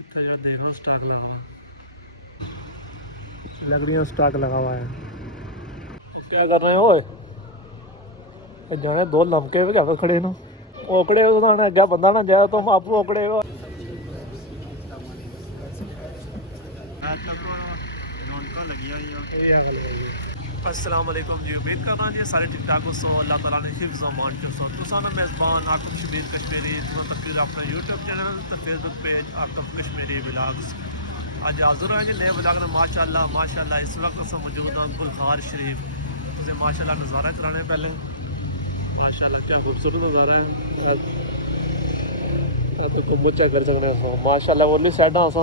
इतना यार देख लो स्टॉक लगा हुआ लकड़ियाँ स्टॉक लगा हुआ है। क्या कर रहे हो जाने दो लमके भी क्या खड़े ना ओकड़े अगे बंदा ना जाए तुम आप ओकड़े हो। अस्सलाम वालेकुम जी उम्मीद कर रहा जी सारे ठीक ठाक हो अल्लाह ताला ने हिफ्ज़ अमान के सो तुसाना मेज़बान आकब कश्मीर कश्मीरी तुम तक अपना यूट्यूब चैनल तो फेसबुक पेज आकब कश्मीरी व्लॉग्स अज हाज़िर हैं जी नए व्लॉग में माशाल्लाह इस वक्त अस मौजूद हाँ गुलखार शरीफ तुझे माशाल्लाह नज़ारा कराने पहले माशाल्लाह क्या खूबसूरत नज़ारा है चेक कर सकते हैं माशाल्लाह वो साइड अस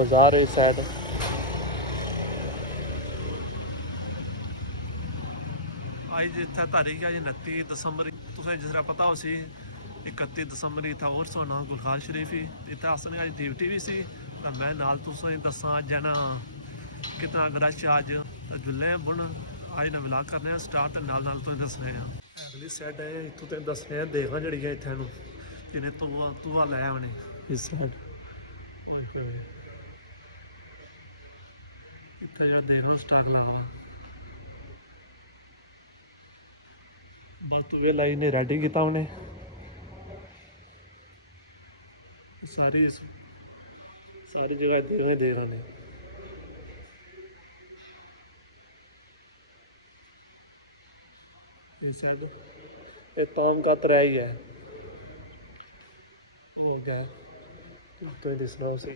बाजार इस साइड अज जितना तारीख है 29 दिसंबर तुम्हें जिस तरह पता हो सी 31 दिसंबर इतना और सोना गुलखार शरीफ ही इतना असने अज ड्यूटी भी सी तो मैं नाल तुसें दसा अज है ना कितना रश अज जुल्ले बुन अज ना व्लॉग करने स्टार्ट नाल तुसें दसने अगली साइड है इतों तुम दसने देखा जी इतने जिन्हें तुआ लै आने इस साइड इतना यार देखो स्टॉक लगा हुआ बस तुवे लाई ने रेडी किया उन्हें सारी जगह देखा ने इस साइड ये ताम का त्रै ही है हो गया तो दिसना उसी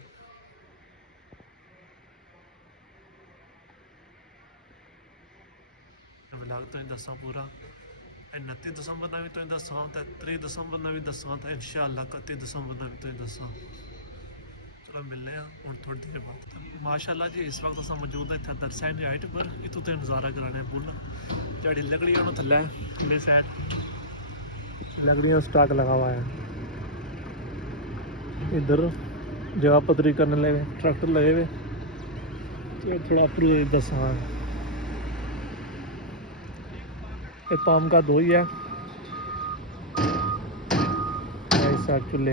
व्लॉग तुम दसा पूरा 29 दिसंबर का भी तुम दसा तो 3 दिसंबर का भी दसा तो इंशाअल्लाह 31 दिसंबर का भी तुम दसा चलो मिलने हम थोड़ी देर बाद माशाल्लाह जी इस वक्त अस मौजूद है इतना दरसैन हाइट पर इतों तो नज़ारा कराने बुल जड़ी लकड़ियाँ थले किले साइड लकड़ियाँ स्टॉक लगा हुआ है इधर जगह पतरी करने लगे ट्रैक्टर लगे हुए तो थोड़ा अपनी दसा ये ताम का दो ही है ऐसा चूल्हे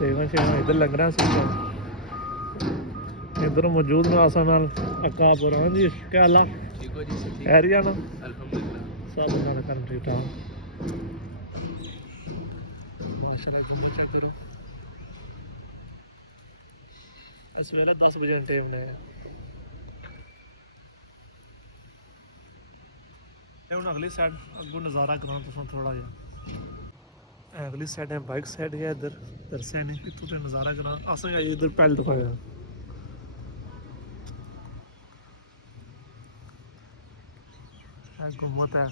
देखना शेखना इधर लग रहा है इधर मौजूद में आसान अकापुर हाँ जी क्या हाल है एरिया ना सब काम ठीक ठाक चेक करो इस वेले 10 बजे टाइम ने हूँ अगली साइड अगू नज़ारा करा तुम थोड़ा जहा अगली साइड है बाइक साइड है इधर दरसे ने इतों तो नज़ारा करा अस इधर पैल दिखाया घूमत है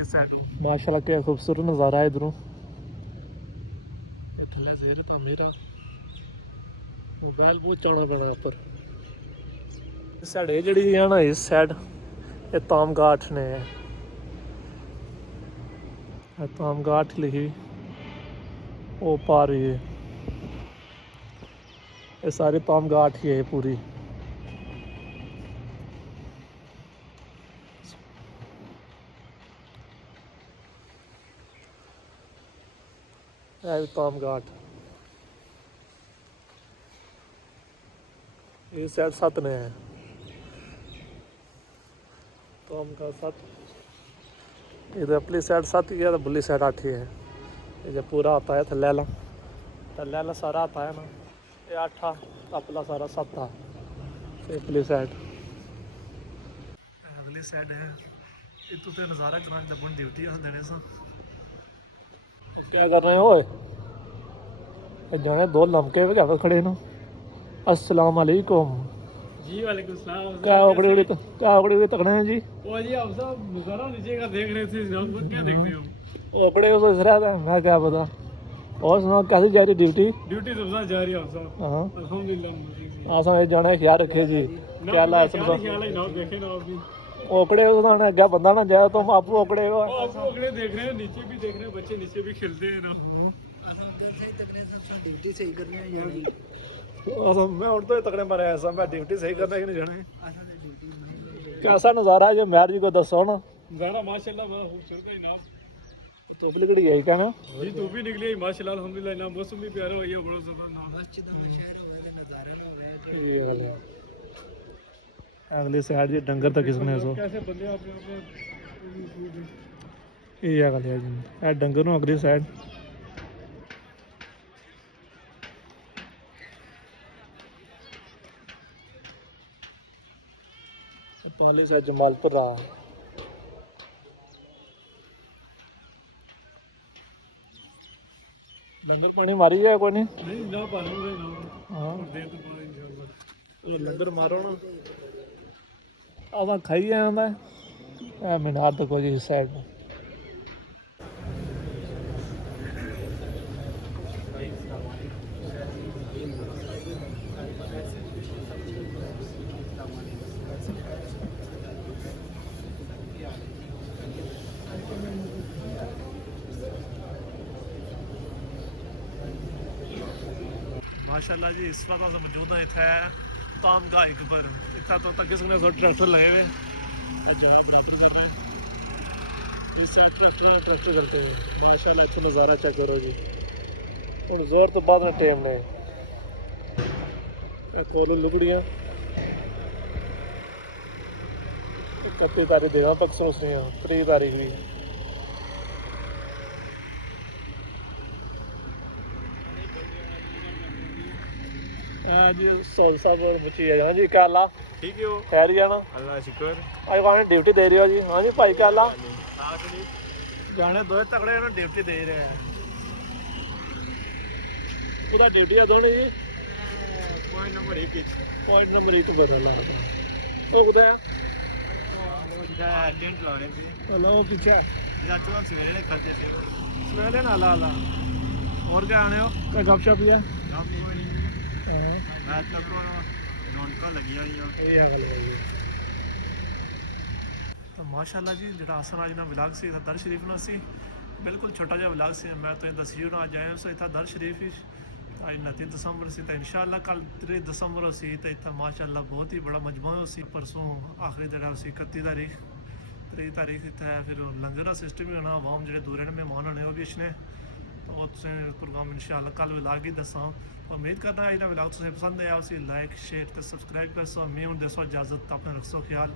इस साइड माशाल्लाह क्या खूबसूरत नज़ारा है इधरों थले जेर तो मेरा मोबाइल बहुत चौड़ा बना पर इस साइड जी है ना इस साइड ये तामघाट ने तामघाट लिखी वो पार हुई है ये सारी तामघाट ही है पूरी तामघाट ये साइड 7 ने है ताम का 7 इधर अपनी साइड 7 ही है तो बुली साइड 8 ही है ये जब पूरा आता है थल्ले सारा आता है ना ये 8 था अपना सारा 7 था अपनी साइड अगली साइड है इतों तो नज़ारा कराने दबन ड्यूटी देने से क्या कर रहे हो जाने दो लमके भी क्या खड़े ना अस्सलाम वालेकुम जी वालेकुम सलाम क्या उगड़े हुए तकड़े हैं जी वो जी आप सब नजारा नीचे का देख रहे थे आप क्या देखते हो उगड़े हो सोच रहा था मैं क्या पता और सुनाओ कैसी जा रही ड्यूटी ड्यूटी सब साथ जा रही है आप सब हाँ अल्हम्दुलिल्लाह आसान जाना है ख्याल रखे जी क्या हाल है ख्याल है ना देखे ना अभी ओकड़े हो तो अगे बंदा ना जाए तुम आप ओकड़े हो आप ओकड़े देख रहे हैं नीचे भी देख रहे हैं बच्चे नीचे भी खेलते हैं ना ड्यूटी सही करने जानी मैं उठ तो तकड़े मारे ऐसा मैं ड्यूटी सही करने की नहीं जाना कैसा नज़ारा है जो मैर जी को दसो ना नज़ारा माशाल्लाह बड़ा खूबसूरत है जनाब तो लकड़ी है क्या ना जी धूप भी निकली है माशाल्लाह अल्हम्दुलिल्लाह ना मौसम भी प्यारा हो गया बड़ा जबरदस्त अगले साइड जे डंगर तक किसने सो कैसे बंदे आपने ये अगले है जी ए डंगर नु अगली साइड पहले से जमालपुर रहा डंगर पानी मारी है कोई नहीं नहीं ना पालूंगा ना हाँ दे तो पाओ इंशाल्लाह ਉਹ ਲੰਗਰ ਮਾਰੋ ਨਾ ਆਵਾਂ ਖਾਈ ਆਂਦਾ ਐ ਮਨਾਰ ਤੋਂ ਕੋਈ ਸਾਈਡ ਨੂੰ माशाल्लाह जी इस वक्त अस मौजूद हैं इत्थै ताम गाह पर इत्थै तो तक किसने सो ट्रैक्टर लगे हुए जगह बराबर कर रहे इस साइड ट्रैक्टर करते हैं माशाल्लाह इत्थै नज़ारा चेक करो जी हुण जोर तो बाद में टाइम ने खोलो लुकड़ियां 31 तारीख देगा पक्सों से 3 तारीख भी जी सोल साहब मुझे जाना जी क्या हाल ठीक है हो खैर ही जाना अल्लाह शुक्र आज कौन ड्यूटी दे रहे हो जी हाँ जी भाई क्या हाल हां जी जाने दो तगड़े ना ड्यूटी दे रहे हैं पूरा ड्यूटी है दोनों जी पॉइंट नंबर 1 पॉइंट नंबर 1 बदलना तो कुदा टेंट ला रहे थे हेलो पीछे या तो सवेरे करते थे सवेरे ना ला ला और क्या आने हो क्या गपशप ही है आप कोई मैं तक नॉन का लगी आई ਇਹ ਗੱਲ ਹੋਈ ਤਾਂ ਮਾਸ਼ਾਅੱਲਾ ਜੀ ਜਿਹੜਾ ਅਸਰ ਅੱਜ ਦਾ ਵਲੌਗ ਸੀ ਇਹਦਾ ਦਰ ਸ਼ਰੀਫ ਨਾਲ ਸੀ ਬਿਲਕੁਲ ਛੋਟਾ ਜਿਹਾ ਵਲੌਗ ਸੀ ਮੈਂ ਤੁਹਾਨੂੰ ਦੱਸੀ ਨਾ ਅੱਜ ਆਇਆ ਸੋ ਇੱਥੇ ਦਰ ਸ਼ਰੀਫ ਹੀ ਅੱਜ 29 ਦਸੰਬਰ ਸੀ ਤਾਂ ਇਨਸ਼ਾਅੱਲਾ ਕੱਲ 3 ਦਸੰਬਰ ਸੀ ਤਾਂ ਇੱਥੇ ਮਾਸ਼ਾਅੱਲਾ ਬਹੁਤ ਹੀ ਬੜਾ ਮਜਮਾ ਸੀ ਪਰਸੋਂ ਆਖਰੀ ਜਿਹੜਾ ਸੀ 31 ਤਾਰੀਖ 3 ਤਾਰੀਖ ਇੱਥੇ ਫਿਰ ਲੰਗਰ ਦਾ ਸਿਸਟਮ ਵੀ ਹੋਣਾ ਆਵਾਮ ਜਿਹੜੇ ਦੂਰੇ ਨੇ ਮਹਿਮਾਨ ਹੋਣੇ ਉਹ ਵੀ ਇਸਨੇ ਤਾਂ ਉਹ ਤੁਸੀਂ ਪ੍ਰੋਗਰਾਮ ਇਨਸ਼ਾਅੱਲਾ ਕੱਲ ਵਲੌਗ ਹੀ ਦੱਸਾਂ उम्मीद करना है ना व्लॉग तुझे पसंद आया उसे लाइक शेयर तो सब्सक्राइब कर सो मैं हूं दसो इजाजत अपना रखो ख्याल